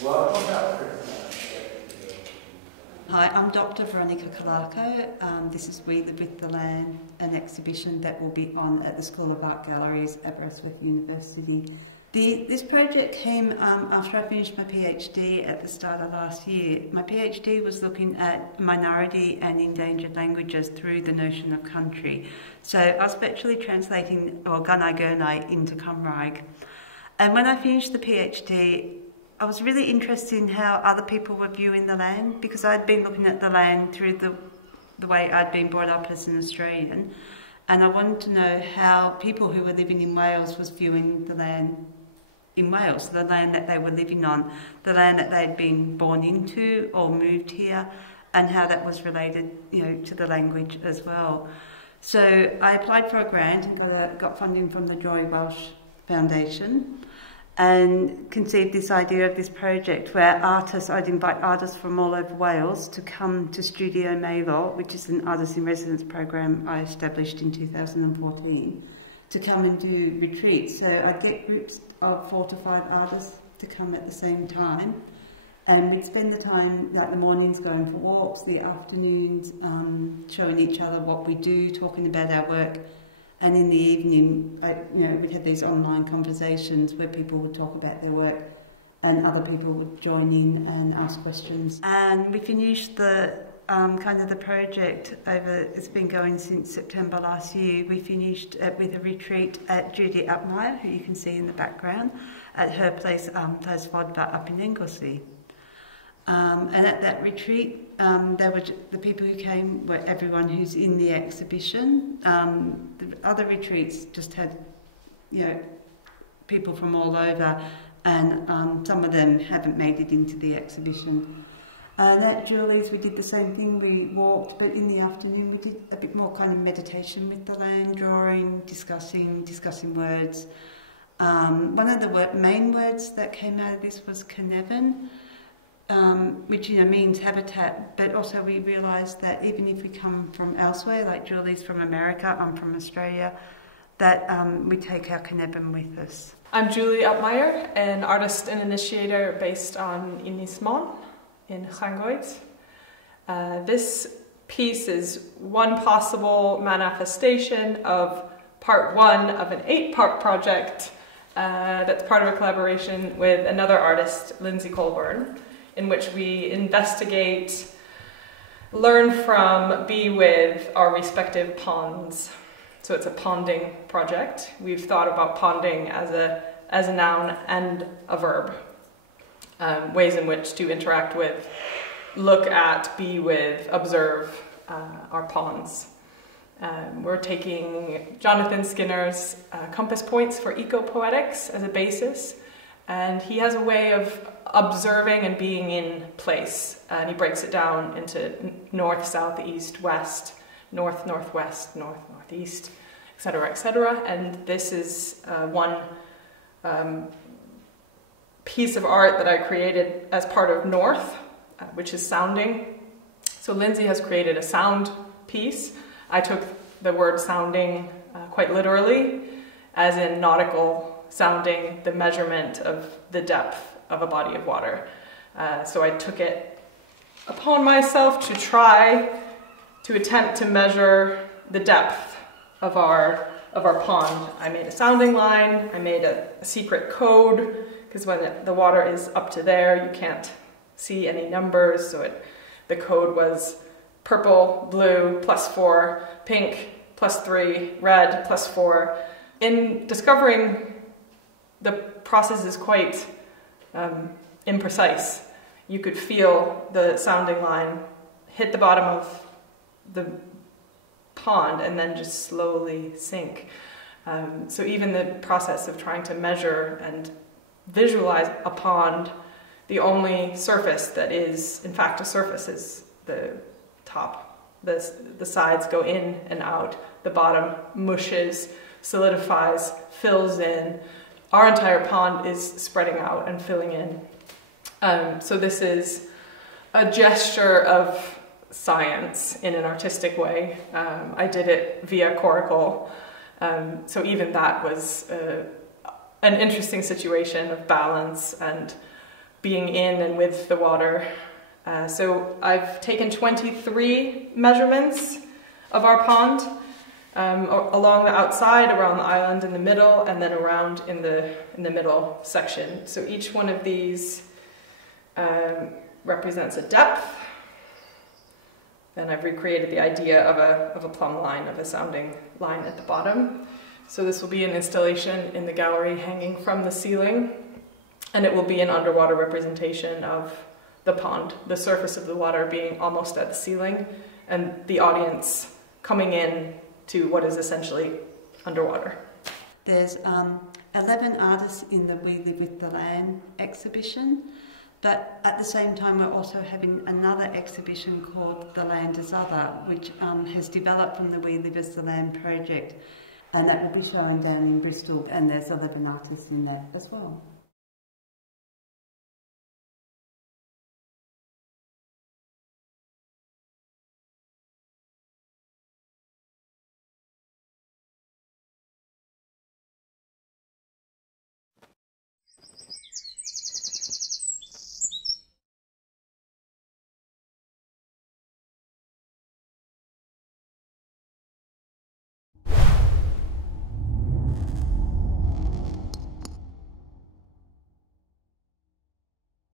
Hi, I'm Dr. Veronica Calarco. This is We Live With the Land, an exhibition that will be on at the School of Art Galleries at Aberystwyth University. This project came after I finished my PhD at the start of last year. My PhD was looking at minority and endangered languages through the notion of country. So I was virtually translating Gunai Gurnai into Cymraeg. And when I finished the PhD, I was really interested in how other people were viewing the land, because I'd been looking at the land through the way I'd been brought up as an Australian, and I wanted to know how people who were living in Wales was viewing the land in Wales, the land that they were living on, the land that they'd been born into or moved here, and how that was related, to the language as well. So I applied for a grant and got funding from the Joy Welsh Foundation, and conceived this idea of this project where I'd invite artists from all over Wales to come to Studio Maylor, which is an artist in residence program I established in 2014, to come and do retreats. So I'd get groups of 4 to 5 artists to come at the same time, and we'd spend the time, like the mornings going for walks, the afternoons showing each other what we do, talking about our work. And in the evening, we'd have these online conversations where people would talk about their work and other people would join in and ask questions. And we finished the the project it's been going since September last year. We finished with a retreat at Judy Upmeyer, who you can see in the background, at her place, Ysgol up in Anglesey. And at that retreat, the people who came were everyone who's in the exhibition. The other retreats just had, people from all over, and some of them haven't made it into the exhibition. And at Julie's, we did the same thing. We walked, but in the afternoon, we did a bit more kind of meditation with the land, drawing, discussing words. One of the main words that came out of this was Cynefin, which means habitat, but also we realised that even if we come from elsewhere, like Julie's from America, I'm from Australia, that we take our Cynefin with us. I'm Julie Upmeyer, an artist and initiator based on Inismon in Llangoed. This piece is one possible manifestation of part 1 of an 8-part project that's part of a collaboration with another artist, Lindsay Colburn, in which we investigate, learn from, be with our respective ponds. So it's a ponding project. We've thought about ponding as a noun and a verb, ways in which to interact with, look at, be with, observe our ponds. We're taking Jonathan Skinner's compass points for eco-poetics as a basis, and he has a way of observing and being in place, and he breaks it down into north, south, east, west, north, northwest, north, northeast, etc., etc. And this is one piece of art that I created as part of North, which is sounding. So Lindsay has created a sound piece. I took the word sounding quite literally, as in nautical sounding, the measurement of the depth of a body of water. So I took it upon myself to try to attempt to measure the depth of our pond. I made a sounding line, I made a secret code, because when the water is up to there, you can't see any numbers, so the code was purple, blue, +4, pink, +3, red, +4. In discovering, the process is quite imprecise. You could feel the sounding line hit the bottom of the pond and then just slowly sink. So even the process of trying to measure and visualize a pond, the only surface that is in fact a surface is the top. The sides go in and out, the bottom mushes, solidifies, fills in. Our entire pond is spreading out and filling in. So this is a gesture of science in an artistic way. I did it via coracle. So even that was an interesting situation of balance and being in and with the water. So I've taken 23 measurements of our pond, along the outside, around the island in the middle, and then around in the middle section. So each one of these represents a depth. Then I've recreated the idea of a plumb line, of a sounding line at the bottom. So this will be an installation in the gallery hanging from the ceiling, and it will be an underwater representation of the pond, the surface of the water being almost at the ceiling, and the audience coming in to what is essentially underwater. There's 11 artists in the We Live With the Land exhibition, but at the same time we're also having another exhibition called The Land is Other, which has developed from the We Live As the Land project, and that will be shown down in Bristol, and there's 11 artists in that as well.